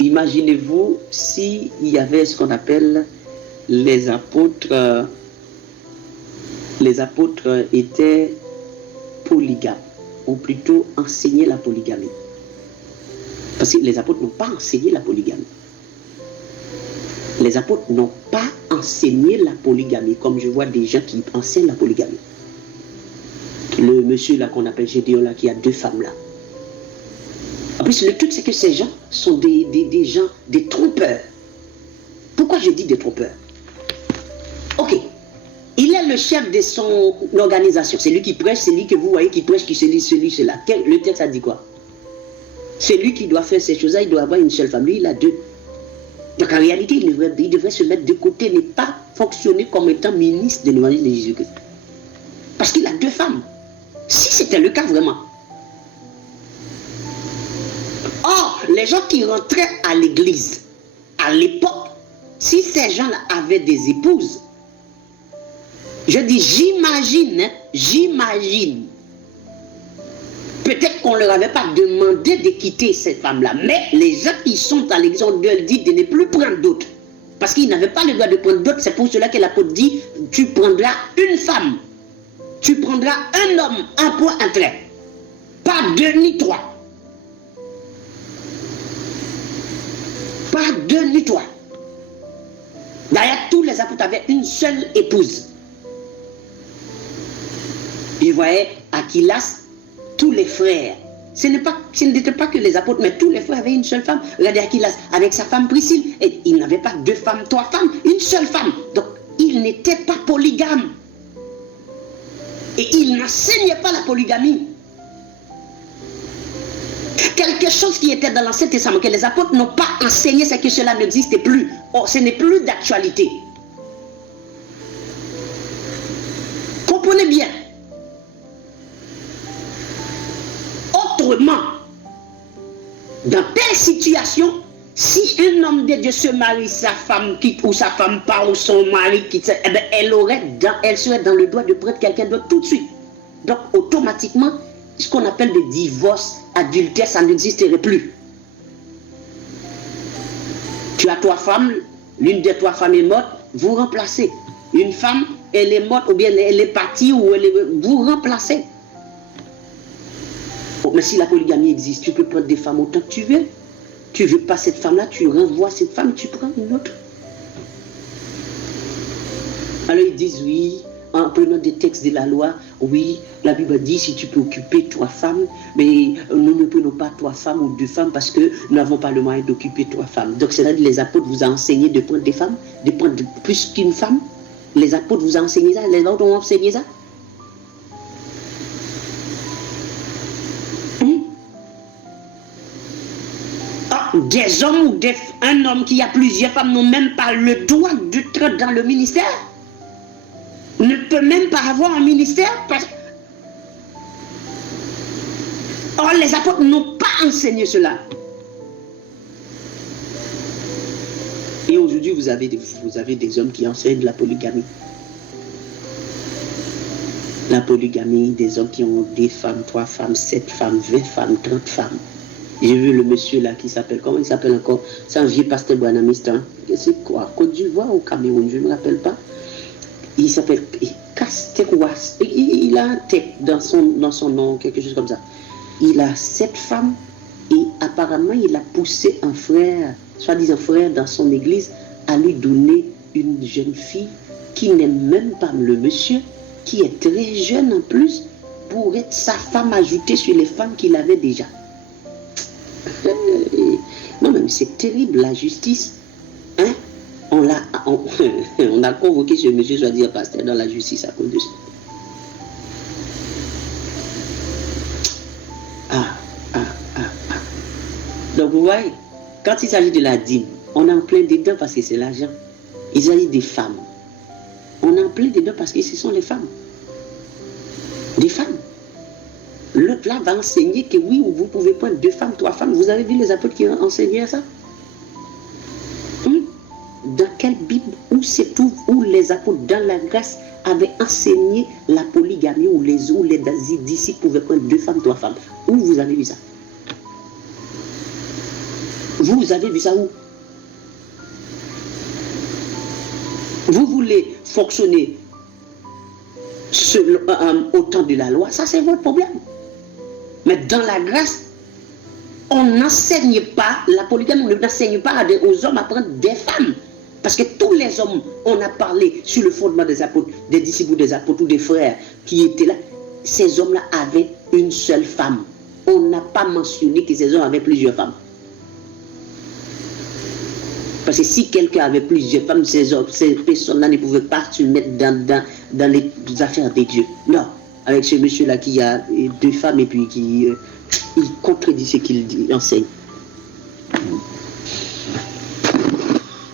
Imaginez-vous s'il y avait ce qu'on appelle les apôtres étaient polygames, ou plutôt enseignaient la polygamie. Parce que les apôtres n'ont pas enseigné la polygamie. Les apôtres n'ont pas enseigné la polygamie, comme je vois des gens qui enseignent la polygamie. Le monsieur là qu'on appelle Gédéon là, qui a 2 femmes là. En plus, le truc c'est que ces gens sont des gens, des trompeurs. Pourquoi je dis des trompeurs? Ok, il est le chef de son organisation, c'est lui qui prêche, c'est lui que vous voyez qui prêche, qui se dit celui, cela. Le texte a dit quoi? C'est lui qui doit faire ces choses-là, il doit avoir une seule femme, lui il a 2. Donc en réalité, il devrait se mettre de côté, ne pas fonctionner comme étant ministre de l'évangile de Jésus-Christ. Parce qu'il a 2 femmes. Si c'était le cas vraiment. Or, les gens qui rentraient à l'église, à l'époque, si ces gens-là avaient des épouses, je dis j'imagine, peut-être qu'on ne leur avait pas demandé de quitter cette femme-là, mais les gens qui sont à l'église, on leur dit de ne plus prendre d'autres. Parce qu'ils n'avaient pas le droit de prendre d'autres, c'est pour cela que l'apôtre dit, tu prendras une femme, tu prendras un homme, un point, un trait. Pas 2 ni 3. Pas 2 ni 3. D'ailleurs, tous les apôtres avaient une seule épouse. Ils voyaient Aquilas, tous les frères. Ce n'était pas que les apôtres, mais tous les frères avaient une seule femme. Regardez Aquilas avec sa femme Priscille. Et il n'avait pas 2 femmes, 3 femmes, une seule femme. Donc, il n'était pas polygame. Et il n'enseignait pas la polygamie. Quelque chose qui était dans l'Ancien Testament, que les apôtres n'ont pas enseigné, c'est que cela n'existe plus. Oh, ce n'est plus d'actualité. Comprenez bien. Autrement, dans telle situation, si un homme de Dieu se marie, sa femme quitte, ou sa femme part, ou son mari quitte, eh bien, elle serait dans le droit de prendre quelqu'un d'autre tout de suite. Donc, automatiquement, ce qu'on appelle le divorce, adultère, ça n'existerait plus. Tu as 3 femmes, l'une des 3 femmes est morte, vous remplacez. Une femme, elle est morte, ou bien elle est partie, ou vous remplacez. Bon, mais si la polygamie existe, tu peux prendre des femmes autant que tu veux. Tu ne veux pas cette femme-là, tu renvoies cette femme, tu prends une autre. Alors ils disent oui, en prenant des textes de la loi, oui, la Bible dit si tu peux occuper 3 femmes, mais nous ne prenons pas 3 femmes ou 2 femmes parce que nous n'avons pas le moyen d'occuper 3 femmes. Donc c'est-à-dire les apôtres vous ont enseigné de prendre des femmes, de prendre plus qu'une femme. Les apôtres vous ont enseigné ça, les autres ont enseigné ça. Des hommes ou un homme qui a plusieurs femmes n'ont même pas le droit d'être dans le ministère. Ne peut même pas avoir un ministère. Or, les apôtres n'ont pas enseigné cela. Et aujourd'hui, vous avez des hommes qui enseignent la polygamie. La polygamie, des hommes qui ont 2 femmes, 3 femmes, 7 femmes, 20 femmes, 30 femmes. J'ai vu le monsieur là qui s'appelle, comment il s'appelle encore? C'est un vieux pasteur Branhamiste, hein? C'est quoi? Côte d'Ivoire ou Cameroun? Je ne me rappelle pas. Il s'appelle Casterouas. Il a un tête dans son nom, quelque chose comme ça. Il a 7 femmes et apparemment il a poussé un frère, soi-disant frère dans son église, à lui donner une jeune fille qui n'aime même pas le monsieur, qui est très jeune en plus, pour être sa femme ajoutée sur les femmes qu'il avait déjà. Non, mais c'est terrible, la justice. Hein? On a convoqué ce monsieur, je dois dire, pasteur, dans la justice à cause de ça. Donc, vous voyez, quand il s'agit de la dîme, on est en plein dedans parce que c'est l'argent. Il s'agit des femmes. On est en plein dedans parce que ce sont les femmes. Des femmes. L'autre là va enseigner que oui, vous pouvez prendre 2 femmes, 3 femmes. Vous avez vu les apôtres qui ont enseigné ça? Dans quelle Bible où c'est tout, où les apôtres dans la grâce avaient enseigné la polygamie, où les disciples pouvaient prendre 2 femmes, 3 femmes? Où vous avez vu ça? Vous avez vu ça où? Vous voulez fonctionner au temps de la loi, ça c'est votre problème. Mais dans la grâce, on n'enseigne pas, la polygamie ne n'enseigne pas aux hommes à prendre des femmes. Parce que tous les hommes, on a parlé sur le fondement des apôtres, des disciples des apôtres ou des frères qui étaient là. Ces hommes-là avaient une seule femme. On n'a pas mentionné que ces hommes avaient plusieurs femmes. Parce que si quelqu'un avait plusieurs femmes, ces personnes-là ne pouvaient pas se mettre dans les affaires des dieux. Non. Avec ce monsieur-là qui a 2 femmes et puis qui il contredit ce qu'il enseigne.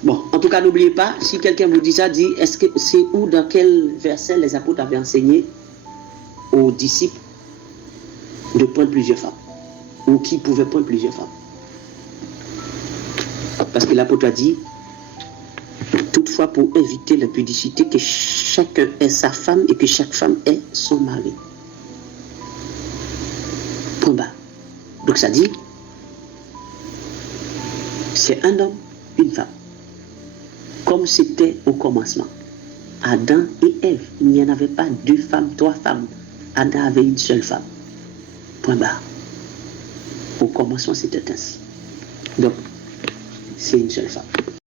Bon, en tout cas, n'oubliez pas, si quelqu'un vous dit ça, dit, est-ce que c'est où, dans quel verset les apôtres avaient enseigné aux disciples de prendre plusieurs femmes, ou qui pouvaient prendre plusieurs femmes? Parce que l'apôtre a dit, toutefois pour éviter la pudicité, que chacun ait sa femme et que chaque femme ait son mari. Point bas. Donc ça dit, c'est un homme, une femme. Comme c'était au commencement. Adam et Ève, il n'y en avait pas 2 femmes, 3 femmes. Adam avait une seule femme. Point barre. Au commencement, c'était ainsi. Donc, c'est une seule femme.